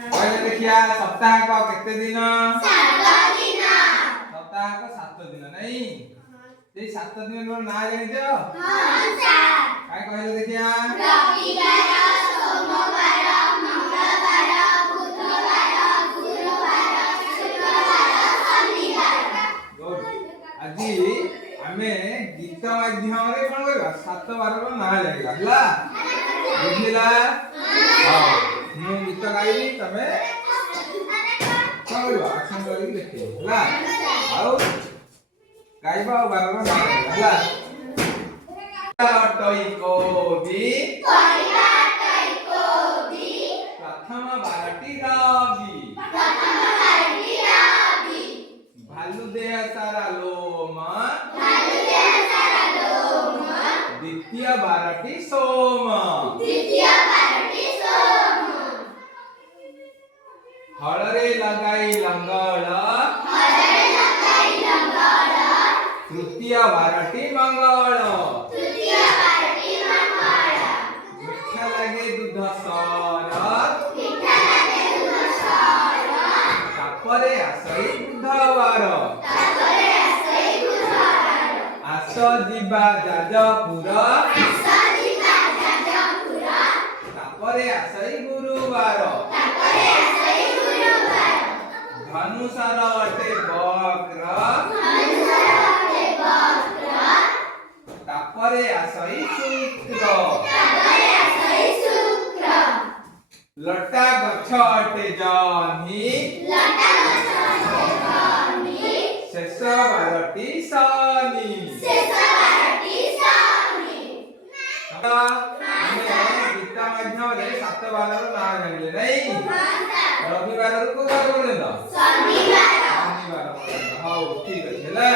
कहले देखिया सप्ताह को केते दिन 7 दिन सप्ताह को 7 दिन नहीं ए 7 दिन रो ना जानि छ हां सर काय कहले देखिया रविवार सोमवार मंगलवार बुधवार गुरुवार शुक्रवार शनिवार गुड আজি ଆମେ ଗୀତ ମାଧ୍ୟମରେ କଣ କରିବା 7 ବାର ର ନା ଜାଣିବା ହେଲା ବୁଝିଲା हां ମୁଁ ଗୀତ ଗାଇବି ତମେ କଣ କରିବ ଆକ୍ସନ କରିକି ଲେଖିବ ହେଲା ଆଉ ଗାଇବା ଆଉ ବାର ର ନା ଜାଣିବା ହେଲା ଟଇ କୋବି प्रथम बारटी रवि भालू देह सारा लोम द्वितीय बारटी सोम हलरे लगाई लंगल तृतीय बारटी मंगल मिठा लगे दूध सर तापरे आसई बुधवार आस जिबा जाजपुर तापरे आसई गुरुवार धनुषार अटे बक्र तापरे आसई शुक्र लटा गछ अटे जह्नी शेष बारटी शनि गीत माध्यम 7 बार ना जानिले नहीं रविवार को बार बोले शनिवार हां ठीक है